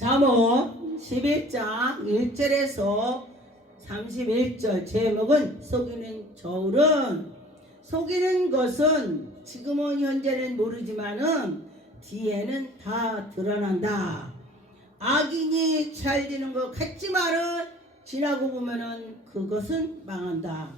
잠언 11장 1절에서 31절 제목은 속이는 저울은. 속이는 것은 지금은 현재는 모르지만은 뒤에는 다 드러난다. 악인이 잘 되는 것 같지만은 지나고 보면은 그것은 망한다.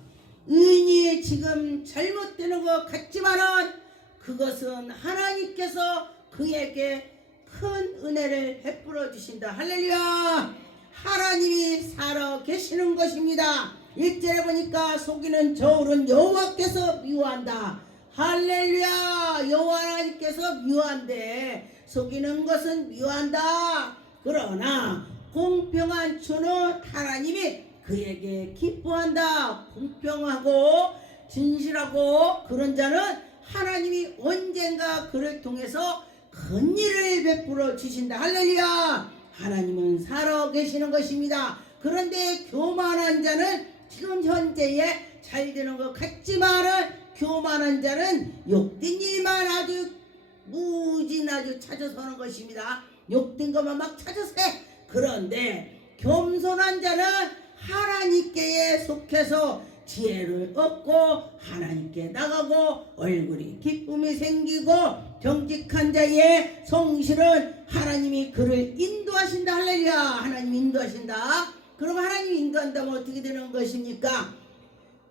의인이 지금 잘못되는 것 같지만은 그것은 하나님께서 그에게 큰 은혜를 베풀어 주신다. 할렐루야. 하나님이 살아 계시는 것입니다. 1절에 보니까 속이는 저울은 여호와께서 미워한다. 할렐루야. 여호와 하나님께서 미워한데 속이는 것은 미워한다. 그러나 공평한 주는 하나님이 그에게 기뻐한다. 공평하고 진실하고 그런 자는 하나님이 언젠가 그를 통해서 큰 일을 베풀어 주신다. 할렐루야. 하나님은 살아 계시는 것입니다. 그런데 교만한 자는 지금 현재에 잘 되는 것 같지만은 교만한 자는 욕된 일만 아주 무진아주 찾아서는 것입니다. 욕된 것만 막 찾아서 해. 그런데 겸손한 자는 하나님께 속해서 지혜를 얻고 하나님께 나가고 얼굴이 기쁨이 생기고 정직한 자의 성실은 하나님이 그를 인도하신다. 할렐루야. 하나님이 인도하신다. 그럼 하나님이 인도한다면 어떻게 되는 것입니까?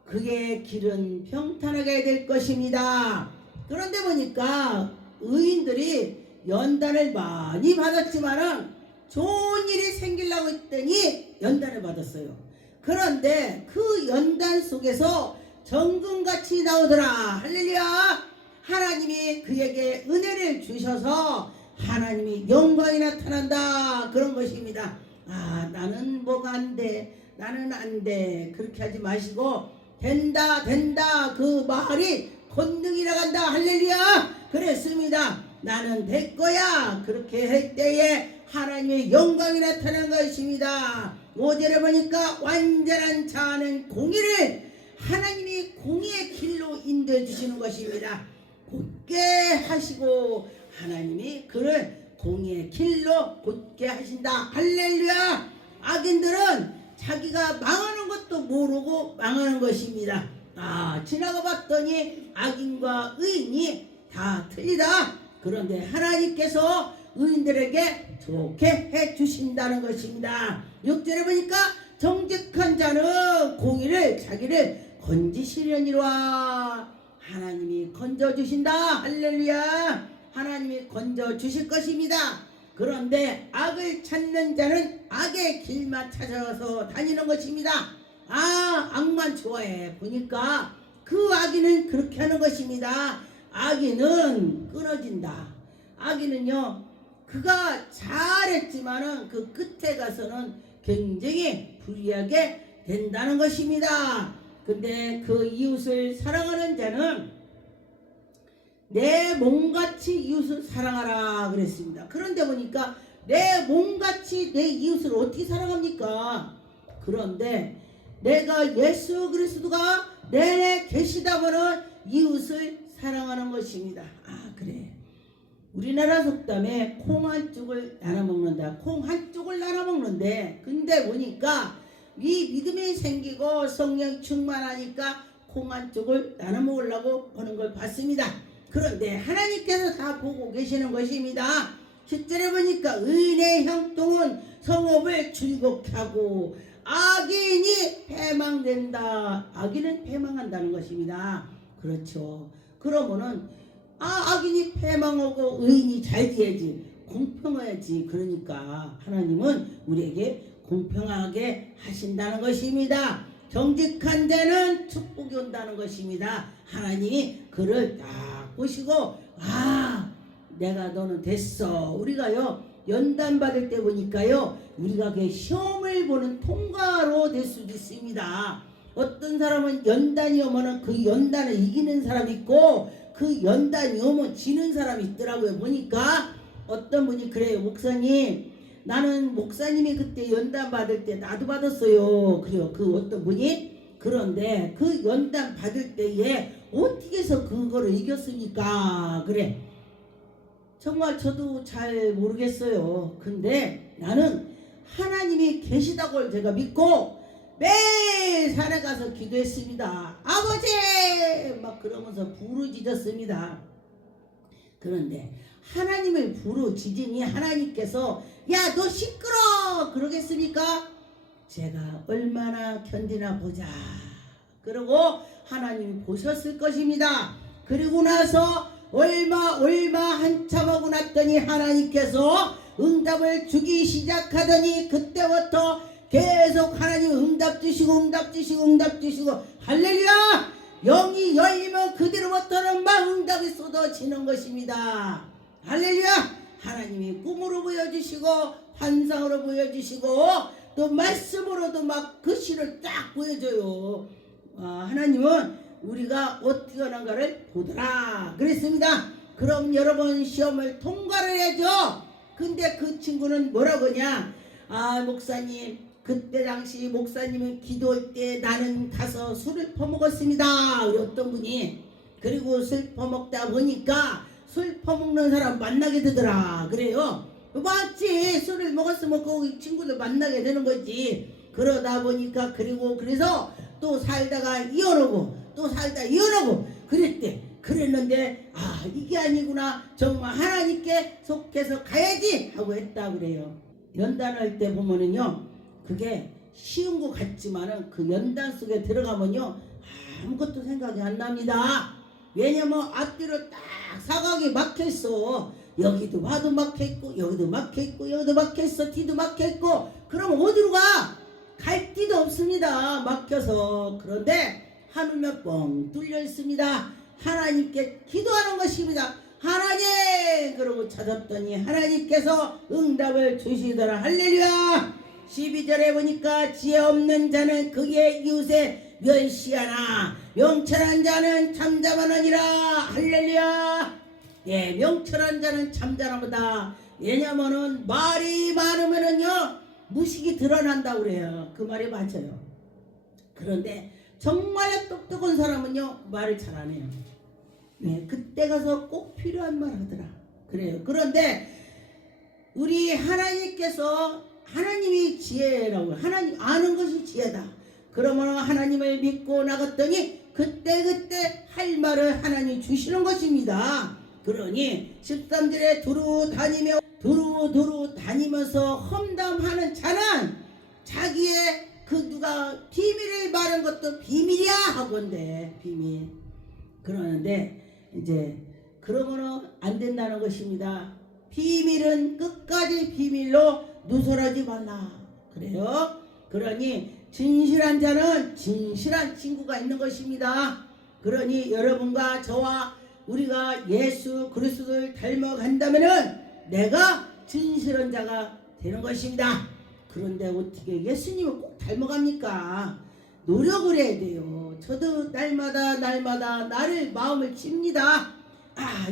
그의 길은 평탄하게 될 것입니다. 그런데 보니까 의인들이 연단을 많이 받았지만은 좋은 일이 생기려고 했더니 연단을 받았어요. 그런데 그 연단 속에서 정금같이 나오더라. 할렐루야. 하나님이 그에게 은혜를 주셔서 하나님이 영광이 나타난다. 그런 것입니다. 나는 뭐가 안 돼. 나는 안 돼. 그렇게 하지 마시고 된다 그 말이 권능이 나간다. 할렐루야. 그랬습니다. 나는 될 거야. 그렇게 할 때에 하나님의 영광이 나타나는 것입니다. 5절에 보니까 완전한 자는 공의를 하나님이 공의의 길로 인도해 주시는 것입니다. 곧게 하시고 하나님이 그를 공의의 길로 곧게 하신다. 할렐루야. 악인들은 자기가 망하는 것도 모르고 망하는 것입니다. 지나가 봤더니 악인과 의인이 다 틀리다. 그런데 하나님께서 의인들에게 좋게 해 주신다는 것입니다. 6절에 보니까 정직한 자는 공의를 자기를 건지시려니와 하나님이 건져주신다. 할렐루야. 하나님이 건져주실 것입니다. 그런데 악을 찾는 자는 악의 길만 찾아서 다니는 것입니다. 악만 좋아해. 보니까 그 악인은 그렇게 하는 것입니다. 악인은 끊어진다. 악인은요, 그가 잘했지만은 그 끝에 가서는 굉장히 불리하게 된다는 것입니다. 근데 그 이웃을 사랑하는 자는 내 몸같이 이웃을 사랑하라 그랬습니다. 그런데 보니까 내 몸같이 내 이웃을 어떻게 사랑합니까? 그런데 내가 예수 그리스도가 내내 계시다면은 이웃을 사랑하는 것입니다. 그래. 우리나라 속담에 콩 한 쪽을 나눠 먹는다. 콩 한 쪽을 나눠 먹는데 근데 보니까 이 믿음이 생기고 성령 충만하니까 콩 한 쪽을 나눠 먹으려고 하는 걸 봤습니다. 그런데 하나님께서 다 보고 계시는 것입니다. 10절에 보니까 의인의 형통은 성읍을 즐겁게 하고 악인이 패망된다. 악인은 패망한다는 것입니다. 그렇죠. 그러면은 악인이 패망하고 의인이 잘 돼야지. 공평해야지. 그러니까 하나님은 우리에게 공평하게 하신다는 것입니다. 정직한 자는 축복이 온다는 것입니다. 하나님이 그를 딱 보시고 내가 너는 됐어. 우리가요 연단 받을 때 보니까요 우리가 그 시험을 보는 통과로 될 수도 있습니다. 어떤 사람은 연단이 오면은 그 연단을 이기는 사람이 있고 그 연단이 오면 지는 사람이 있더라고요. 보니까 어떤 분이 그래요. 목사님, 나는 목사님이 그때 연단 받을 때 나도 받았어요. 그래요. 그 어떤 분이. 그런데 그 연단 받을 때에 어떻게 해서 그거를 이겼습니까? 그래. 정말 저도 잘 모르겠어요. 근데 나는 하나님이 계시다고 제가 믿고 매일 산에 가서 기도했습니다. 아버지! 막 그러면서 부르짖었습니다. 그런데 하나님을 부르짖으니 하나님께서 야, 너 시끄러! 그러겠습니까? 제가 얼마나 견디나 보자. 그러고 하나님이 보셨을 것입니다. 그리고 나서 얼마 한참 하고 났더니 하나님께서 응답을 주기 시작하더니 그때부터 계속 하나님 응답 주시고 할렐루야! 영이 열리면 그대로부터는 막 응답이 쏟아지는 것입니다. 할렐루야! 하나님이 꿈으로 보여주시고 환상으로 보여주시고 또 말씀으로도 막 글씨를 딱 보여줘요. 하나님은 우리가 어떻게 하는가를 보더라 그랬습니다. 그럼 여러분 시험을 통과를 해줘. 근데 그 친구는 뭐라고 하냐, 목사님 그때 당시 목사님은 기도할 때 나는 가서 술을 퍼먹었습니다. 어떤 분이. 그리고 술 퍼먹다 보니까 술 퍼먹는 사람 만나게 되더라 그래요. 맞지, 술을 먹었으면 그 친구들 만나게 되는 거지. 그러다 보니까 그래서 또 살다가 이혼하고 또 살다 이혼하고 그랬는데 이게 아니구나, 정말 하나님께 속해서 가야지 하고 했다 그래요. 연단할 때 보면은요, 그게 쉬운 것 같지만은 그 연단 속에 들어가면요 아무것도 생각이 안 납니다. 왜냐면 앞뒤로 딱 사각이 막혀있어. 여기도 봐도 막혀있고 여기도 막혀있고 여기도 막혀있어. 뒤도 막혀있고. 그럼 어디로 가? 갈 데도 없습니다. 막혀서. 그런데 하늘면 뻥 뚫려 있습니다. 하나님께 기도하는 것입니다. 하나님! 그러고 찾았더니 하나님께서 응답을 주시더라. 할렐루야! 12절에 보니까 지혜 없는 자는 그의 이웃에 멸시하나 명철한 자는 잠잠하느니라. 할렐루야. 예, 명철한 자는 잠잠하다. 왜냐면은 말이 많으면은요 무식이 드러난다고 그래요. 그 말이 맞아요. 그런데 정말 똑똑한 사람은요 말을 잘 안 해요. 네, 그때 가서 꼭 필요한 말 하더라 그래요. 그런데 우리 하나님이 지혜라고, 하나님 아는 것이 지혜다. 그러면 하나님을 믿고 나갔더니 그때 할 말을 하나님 주시는 것입니다. 그러니 13절에 두루 다니면서 험담하는 자는 자기의 그 누가 비밀을 말한 것도 비밀이야 하건대 비밀. 그러는데 이제 그러면은 안 된다는 것입니다. 비밀은 끝까지 비밀로 누설하지 말라 그래요. 그러니 진실한 자는 진실한 친구가 있는 것입니다. 그러니 여러분과 저와 우리가 예수 그리스도를 닮아간다면은 내가 진실한 자가 되는 것입니다. 그런데 어떻게 예수님을 꼭 닮아갑니까? 노력을 해야 돼요. 저도 날마다 나를 마음을 칩니다.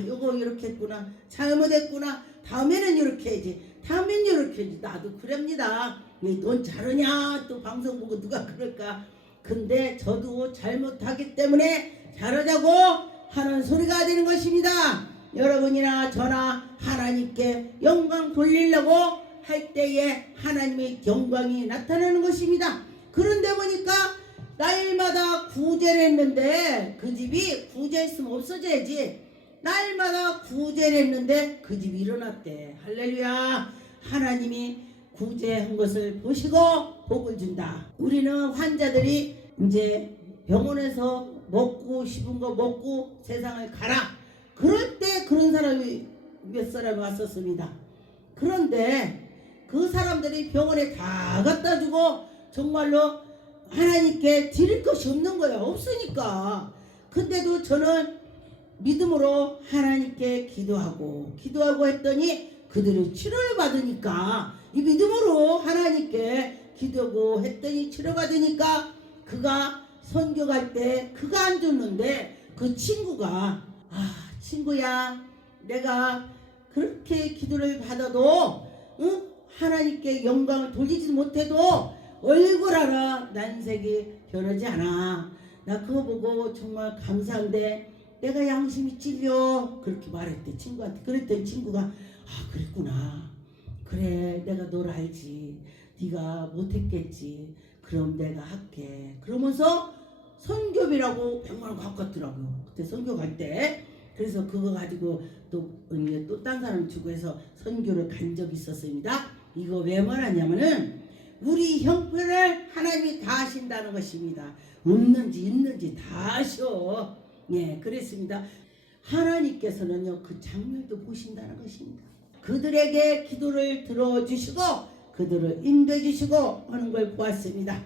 요거 이렇게 했구나, 잘못했구나, 다음에는 이렇게 해야지, 다음엔 이렇게 해야지. 나도 그럽니다. 넌 잘하냐 또 방송 보고 누가 그럴까. 근데 저도 잘못하기 때문에 잘하자고 하는 소리가 되는 것입니다. 여러분이나 저나 하나님께 영광 돌리려고 할 때에 하나님의 영광이 나타나는 것입니다. 그런데 보니까 날마다 구제를 했는데 그 집이 구제했으면 없어져야지. 날마다 구제를 했는데 그 집이 일어났대. 할렐루야. 하나님이 구제한 것을 보시고 복을 준다. 우리는 환자들이 이제 병원에서 먹고 싶은 거 먹고 세상을 가라. 그럴 때 그런 사람이 몇 사람이 왔었습니다. 그런데 그 사람들이 병원에 다 갖다 주고 정말로 하나님께 드릴 것이 없는 거예요. 없으니까. 근데도 저는 믿음으로 하나님께 기도하고 했더니 그들이 치료를 받으니까, 이 믿음으로 하나님께 기도하고 했더니 치료받으니까 그가 선교 갈 때 그가 안 줬는데 그 친구가 친구야, 내가 그렇게 기도를 받아도 하나님께 영광을 돌리지 못해도 얼굴 하나 난색이 변하지 않아. 나 그거 보고 정말 감사한데 내가 양심이 찔려 그렇게 말했대 친구한테. 그랬더니 친구가 아 그랬구나. 그래 내가 널 알지. 네가 못했겠지. 그럼 내가 할게. 그러면서 선교비라고 100만 원 갖고 갔더라고요. 그때 선교 갈 때. 그래서 그거 가지고 또 딴 사람 주고 해서 선교를 간 적이 있었습니다. 이거 왜 말하냐면은 우리 형편을 하나님이 다 아신다는 것입니다. 없는지 있는지 다 아셔. 예, 그랬습니다. 하나님께서는요 그 장면도 보신다는 것입니다. 그들에게 기도를 들어주시고 그들을 인도해 주시고 하는 걸 보았습니다.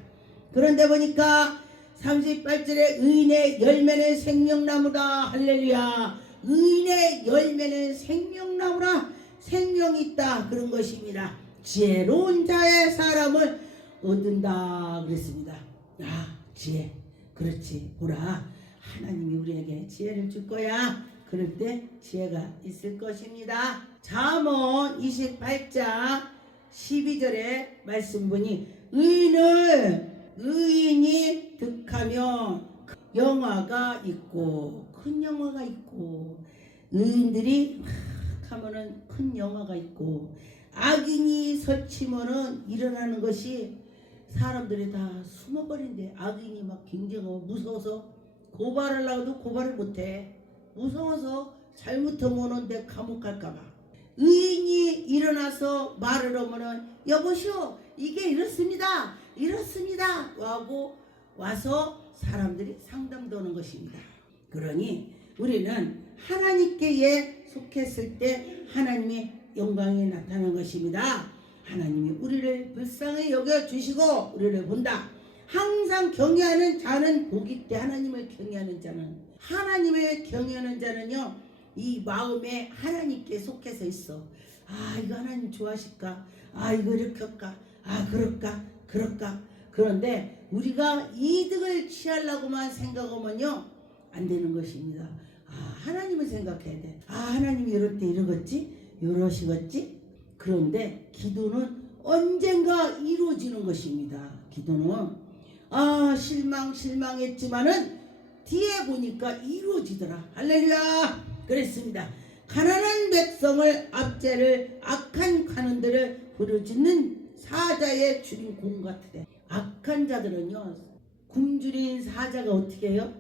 그런데 보니까 38절에 의인의 열매는 생명나무다. 할렐루야. 의인의 열매는 생명나무라. 생명이 있다 그런 것입니다. 지혜로운 자의 사람을 얻는다 그랬습니다. 아 지혜 그렇지. 보라 하나님이 우리에게 지혜를 줄 거야. 그럴 때 지혜가 있을 것입니다. 잠언 28장 12절에 말씀 보니 의인이 득하면 영화가 있고 큰 영화가 있고 의인들이 막 하면은 큰 영화가 있고 악인이 설치면은 일어나는 것이 사람들이 다 숨어버린대. 악인이 막 굉장히 무서워서 고발하려고도 고발을 못해. 무서워서 잘못하면은 내 감옥 갈까봐. 의인이 일어나서 말을 하면은 여보시오 이게 이렇습니다 하고 와서 사람들이 상담도 하는 것입니다. 그러니 우리는 하나님께 속했을 때 하나님의 영광이 나타나는 것입니다. 하나님이 우리를 불쌍히 여겨주시고 우리를 본다. 항상 경외하는 자는 복이 있대. 하나님을 경외하는 자는. 하나님을 경외하는 자는요 이 마음에 하나님께 속해서 있어. 아 이거 하나님 좋아하실까? 아 이거 이렇게 할까? 아 그럴까? 그런데 우리가 이득을 취하려고만 생각하면요 안 되는 것입니다. 아 하나님을 생각해야 돼. 아 하나님이 이럴 때 이러겠지? 이러시겠지? 그런데 기도는 언젠가 이루어지는 것입니다. 기도는 실망했지만은 뒤에 보니까 이루어지더라. 할렐루야. 그랬습니다. 가난한 백성을 압제를 악한 관원들을 부르짖는 사자의 줄인 공 같으래. 악한 자들은요 굶주린 사자가 어떻게 해요?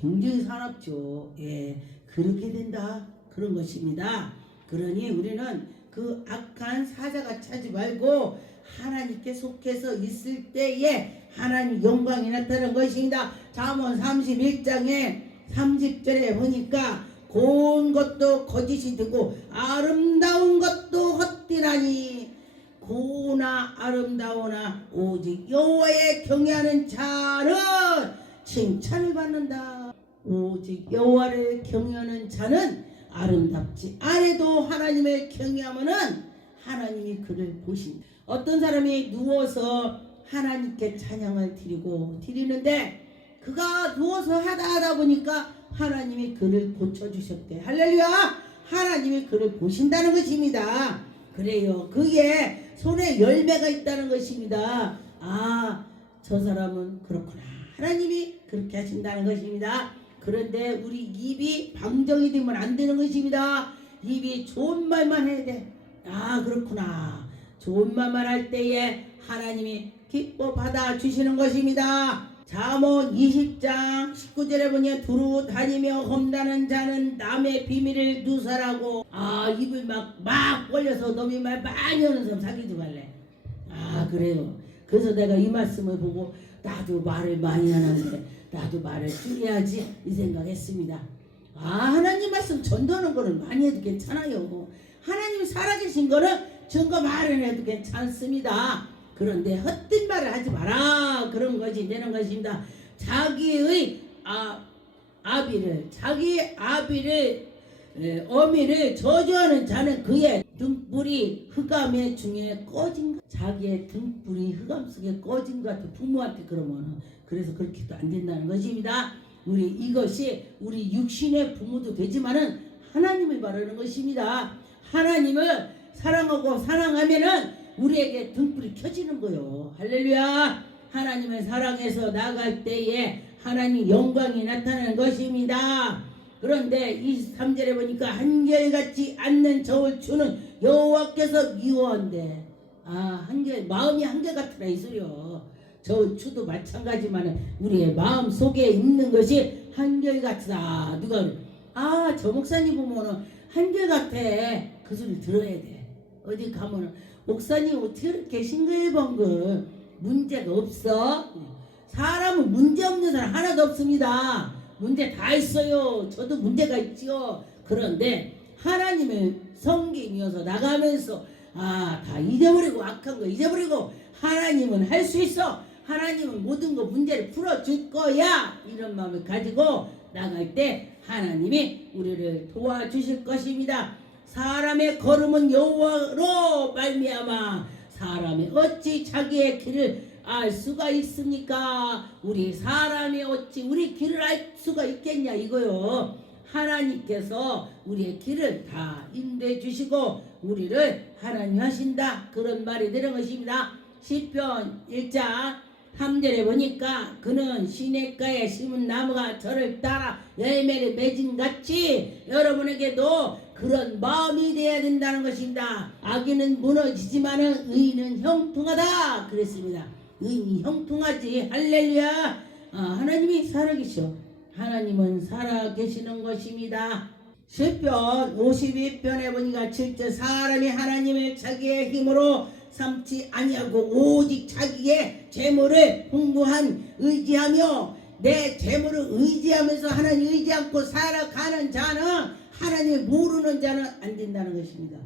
굉장히 사납죠. 예, 그렇게 된다 그런 것입니다. 그러니 우리는 그 악한 사자같이 하지 말고 하나님께 속해서 있을 때에 하나님 영광이 나타나는 것입니다. 잠언 31장에 30절에 보니까 고운 것도 거짓이 되고 아름다운 것도 헛되나니 고우나 아름다우나 오직 여호와의 경외하는 자는 칭찬을 받는다. 오직 여호와를 경외하는 자는 아름답지 않아도 하나님을 경외하면은 하나님이 그를 보신다. 어떤 사람이 누워서 하나님께 찬양을 드리는데 그가 누워서 하다 보니까 하나님이 그를 고쳐주셨대. 할렐루야. 하나님이 그를 보신다는 것입니다. 그래요. 그게 손에 열매가 있다는 것입니다. 아, 저 사람은 그렇구나. 하나님이 그렇게 하신다는 것입니다. 그런데 우리 입이 방정이 되면 안 되는 것입니다. 입이 좋은 말만 해야 돼. 아, 그렇구나. 좋은 말만 할 때에 하나님이 기뻐 받아주시는 것입니다. 잠언 20장 19절에 보니 두루 다니며 험다는 자는 남의 비밀을 누설하고. 아, 입을 막 벌려서 놈이 말 많이 하는 사람 사귀지 말래. 아, 그래요. 그래서 내가 이 말씀을 보고 나도 말을 많이 하는데 나도 말을 줄여야지 이 생각했습니다. 아, 하나님 말씀 전도하는 거는 많이 해도 괜찮아요. 하나님이 살아계신 거는 증거 말을 해도 괜찮습니다. 그런데 헛된 말을 하지 마라 그런 것이 되는 것입니다. 자기의 어미를 저주하는 자는 그의 등불이 흑암의 중에 꺼진, 자기의 등불이 흑암 속에 꺼진 것 같아. 부모한테 그러면은. 그래서 그렇게도 안 된다는 것입니다. 이것이 우리 육신의 부모도 되지만은 하나님을 말하는 것입니다. 하나님을 사랑하고 사랑하면은 우리에게 등불이 켜지는 거요. 할렐루야. 하나님을 사랑해서 나갈 때에 하나님 영광이 나타나는 것입니다. 그런데 이 3절에 보니까 한결같지 않는 저울 주는 여호와께서 미워한대. 마음이 한결같으라 이 소리요. 저 추도 마찬가지만 우리의 마음 속에 있는 것이 한결같다. 누가 그래? 저 목사님 보면은 한결같아. 그 소리 들어야 돼. 어디 가면은 목사님 어떻게 이렇게 싱글벙글 문제가 없어? 사람은 문제 없는 사람 하나도 없습니다. 문제 다 있어요. 저도 문제가 있지요. 그런데 하나님의 성김이어서 나가면서 다 잊어버리고 악한 거 잊어버리고 하나님은 할 수 있어. 하나님은 모든 거 문제를 풀어줄 거야. 이런 마음을 가지고 나갈 때 하나님이 우리를 도와주실 것입니다. 사람의 걸음은 여호와로 말미암아 사람이 어찌 자기의 길을 알 수가 있습니까? 우리 사람이 어찌 우리 길을 알 수가 있겠냐 이거요. 하나님께서 우리의 길을 다 인도해 주시고 우리를 하나님 하신다. 그런 말이 되는 것입니다. 시편 1장 3절에 보니까 그는 시냇가에 심은 나무가 저를 따라 열매를 맺은 같이 여러분에게도 그런 마음이 되어야 된다는 것입니다. 악인은 무너지지만은 의인은 형통하다 그랬습니다. 의인이 형통하지. 할렐루야. 하나님이 살아계셔. 하나님은 살아계시는 것입니다. 시편 52편에 보니까 7절 사람이 하나님을 자기의 힘으로 삼지 아니하고 오직 자기의 재물을 풍부한 의지하며 내 재물을 의지하면서 하나님 의지 않고 살아가는 자는 하나님을 모르는 자는 안 된다는 것입니다.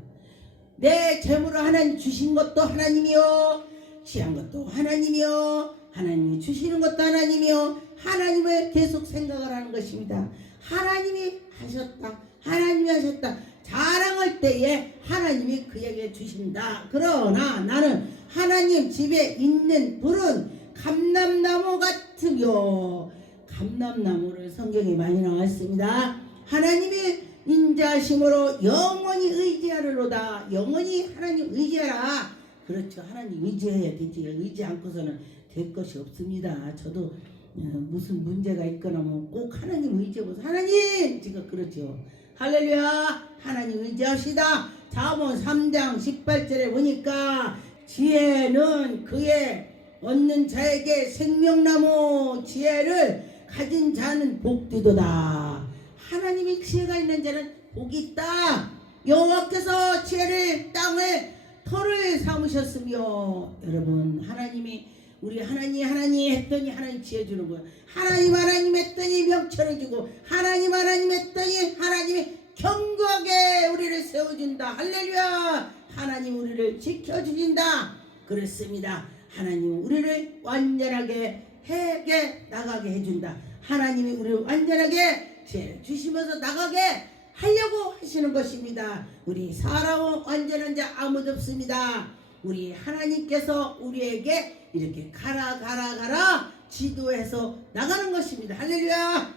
내 재물을 하나님 주신 것도 하나님이요 취한 것도 하나님이요 하나님이 주시는 것도 하나님이요 하나님을 계속 생각을 하는 것입니다. 하나님이 하셨다. 하나님이 하셨다. 자랑할 때에 하나님이 그에게 주신다. 그러나 나는 하나님 집에 있는 불은 감람나무 같으며 감람나무를 성경에 많이 나왔습니다. 하나님이 인자심으로 영원히 의지하리로다. 영원히 하나님 의지하라. 그렇죠. 하나님 의지해야 되지. 의지 않고서는 될 것이 없습니다. 저도 무슨 문제가 있거나 꼭 하나님 의지하고서 하나님 지금 그렇죠. 할렐루야. 하나님 의지합시다. 잠언 3장 18절에 보니까 지혜는 그의 얻는 자에게 생명나무 지혜를 가진 자는 복되도다. 하나님이 지혜가 있는 자는 복이 있다. 여호와께서 지혜를 땅을 터를 삼으셨으며 여러분 하나님이 우리 하나님 했더니 하나님 지혜 주는 거야. 하나님 했더니 명철을 주고 하나님 했더니 하나님이 견고하게 우리를 세워준다. 할렐루야. 하나님 우리를 지켜주신다. 그렇습니다. 하나님 우리를 완전하게 해게 나가게 해준다. 하나님이 우리를 완전하게 지혜를 주시면서 나가게 하려고 하시는 것입니다. 우리 사람은 완전한 자 아무도 없습니다. 우리 하나님께서 우리에게 이렇게 가라 지도해서 나가는 것입니다. 할렐루야.